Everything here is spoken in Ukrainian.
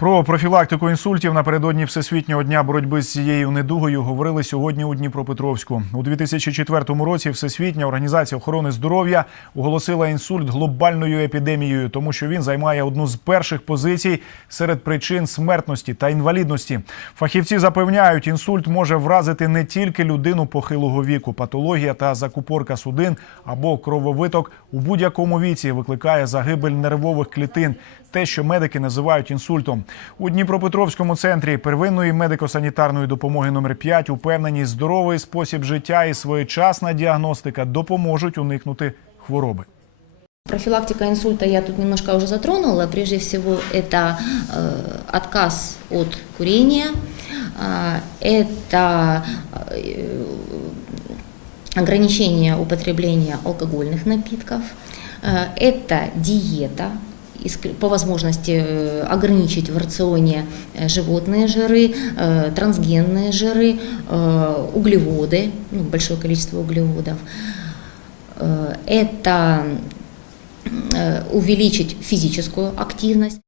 Про профілактику інсультів напередодні Всесвітнього дня боротьби з цією недугою говорили сьогодні у Дніпропетровську. У 2004 році Всесвітня організація охорони здоров'я оголосила інсульт глобальною епідемією, тому що він займає одну з перших позицій серед причин смертності та інвалідності. Фахівці запевняють, інсульт може вразити не тільки людину похилого віку. Патологія та закупорка судин або крововиток у будь-якому віці викликає загибель нервових клітин. Те, що медики називають інсультом, у Дніпропетровському центрі первинної медико-санітарної допомоги номер 5 упевнені, здоровий спосіб життя і своєчасна діагностика допоможуть уникнути хвороби. Профилактика инсульта я тут немножко уже затронула. Прежде всего, это э, отказ от курения, э, это э, ограничение употребления алкогольных напитков, э, это диета, иск- по возможности э, ограничить в рационе э, животные жиры, э, трансгенные жиры, э, углеводы, ну, большое количество углеводов. Э, Это э, увеличить физическую активность.